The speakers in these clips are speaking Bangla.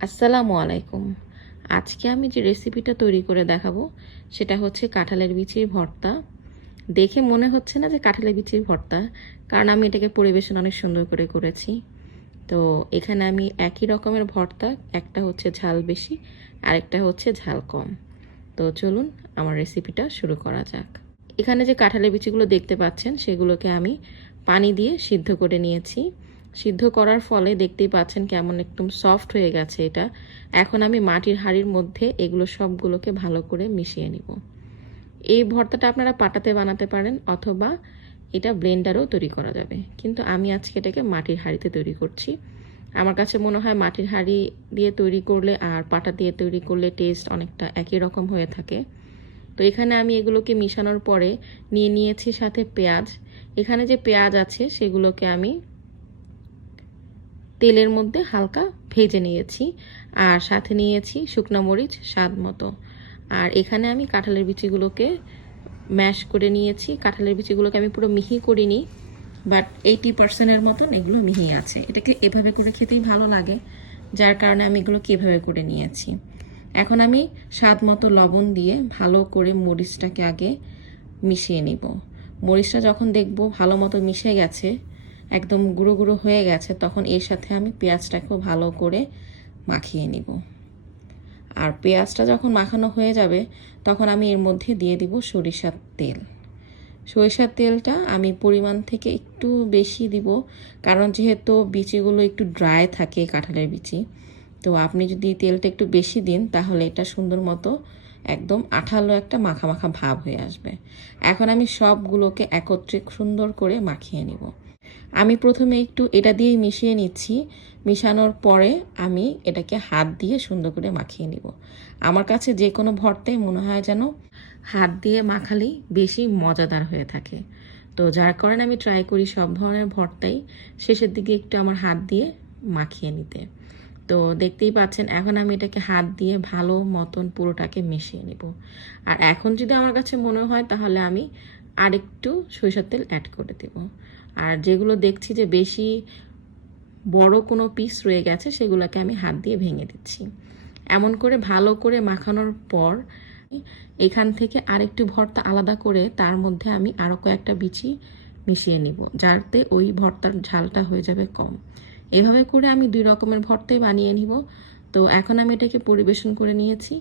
আসসালামু আলাইকুম। আজকে আমি যে রেসিপিটা তৈরি করে দেখাবো সেটা হচ্ছে কাঁঠালের বিচির ভর্তা। দেখে মনে হচ্ছে না যে কাঁঠালের বিচির ভর্তা, কারণ আমি এটাকে পরিবেশন অনেক সুন্দর করে করেছি। তো এখানে আমি একই রকমের ভর্তা, একটা হচ্ছে ঝাল বেশি আর একটা হচ্ছে ঝাল কম। তো চলুন আমার রেসিপিটা শুরু করা যাক। এখানে যে কাঁঠালের বিচিগুলো দেখতে পাচ্ছেন সেগুলোকে আমি পানি দিয়ে সিদ্ধ করে নিয়েছি। সিদ্ধ করার ফলে দেখতেই পাচ্ছেন কেমন একদম সফট হয়ে গেছে এটা। এখন আমি মাটির হাঁড়ির মধ্যে এগুলো সবগুলোকে ভালো করে মিশিয়ে নিব। এই ভর্তাটা আপনারা পাটাতে বানাতে পারেন অথবা এটা ব্লেন্ডারেও তৈরি করা যাবে, কিন্তু আমি আজকে এটাকে মাটির হাঁড়িতে তৈরি করছি। আমার কাছে মনে হয় মাটির হাঁড়ি দিয়ে তৈরি করলে আর পাটা দিয়ে তৈরি করলে টেস্ট অনেকটা একই রকম হয়ে থাকে। তো এখানে আমি এগুলোকে মিশানোর পরে নিয়ে নিয়েছি সাথে পেঁয়াজ। এখানে যে পেঁয়াজ আছে সেগুলোকে আমি তেলের মধ্যে হালকা ভেজে নিয়েছি, আর সাথে নিয়েছি শুকনো মরিচ স্বাদ মতো। আর এখানে আমি কাঁঠালের বিচিগুলোকে ম্যাশ করে নিয়েছি। কাঁঠালের বিচিগুলোকে আমি পুরো মিহি করিনি, বাট 80% মতন এগুলো মিহি আছে। এটাকে এভাবে করে খেতেই ভালো লাগে, যার কারণে আমি এগুলোকে এভাবে করে নিয়েছি। এখন আমি স্বাদ মতো লবণ দিয়ে ভালো করে মরিচটাকে আগে মিশিয়ে নিব। মরিচটা যখন দেখব ভালো মতো মিশে গেছে, একদম গুঁড়ো গুঁড়ো হয়ে গেছে, তখন এর সাথে আমি পেঁয়াজটাকেও ভালো করে মাখিয়ে নিব। আর পেঁয়াজটা যখন মাখানো হয়ে যাবে তখন আমি এর মধ্যে দিয়ে দিব সরিষার তেল। সরিষার তেলটা আমি পরিমাণ থেকে একটু বেশি দিব, কারণ যেহেতু বিচিগুলো একটু ড্রাই থাকে কাঁঠালের বিচি। তো আপনি যদি তেলটা একটু বেশি দিন তাহলে এটা সুন্দর মতো একদম আঠালো একটা মাখা মাখা ভাব হয়ে আসবে। এখন আমি সবগুলোকে একত্রে সুন্দর করে মাখিয়ে নিব। আমি প্রথমে একটু এটা দিয়ে মিশিয়ে নিচ্ছি। মিশানোর পরে আমি এটাকে হাত দিয়ে সুন্দর করে মাখিয়ে নিব। আমার কাছে যে কোনো ভর্তাই মনে হয় যেন হাত দিয়ে মাখালেই বেশি মজাদার হয়ে থাকে। তো যার কারণে আমি ট্রাই করি সব ধরনের ভর্তাই শেষের দিকে একটু আমার হাত দিয়ে মাখিয়ে নিতে। তো দেখতেই পাচ্ছেন এখন আমি এটাকে হাত দিয়ে ভালো মতন পুরোটাকে মিশিয়ে নিব। আর এখন যদি আমার কাছে মনে হয় তাহলে আমি আরেকটু সরিষার তেল অ্যাড করে দেব। আর যেগুলো দেখছি যে বেশি বড় কোনো পিস রয়ে গেছে সেগুলোকে আমি হাত দিয়ে ভেঙে দিচ্ছি। এমন করে ভালো করে মাখানোর পর এখান থেকে আরেকটু ভর্তা আলাদা করে তার মধ্যে আমি আরও কয়েকটা বিচি মিশিয়ে নিব, যাতে ওই ভর্তার ঝালটা হয়ে যাবে কম। এভাবে করে আমি 2 রকমের ভর্তাই বানিয়ে নিব। তো এখন আমি এটাকে পরিবেশন করে নিয়েছি।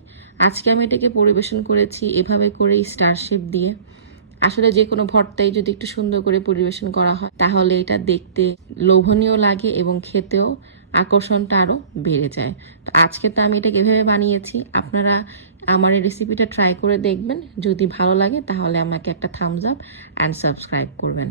আজকে আমি এটাকে পরিবেশন করেছি এভাবে করেই স্টার শেপ দিয়ে। আসলে যে কোনো ভর্তাই যদি একটু সুন্দর করে পরিবেশন করা হয় তাহলে এটা দেখতে লোভনীয় লাগে এবং খেতেও আকর্ষণটা আরও বেড়ে যায়। তো আজকে তো আমি এটাকে এভাবে বানিয়েছি। আপনারা আমার এই রেসিপিটা ট্রাই করে দেখবেন। যদি ভালো লাগে তাহলে আমাকে একটা থামস আপ অ্যান্ড সাবস্ক্রাইব করবেন।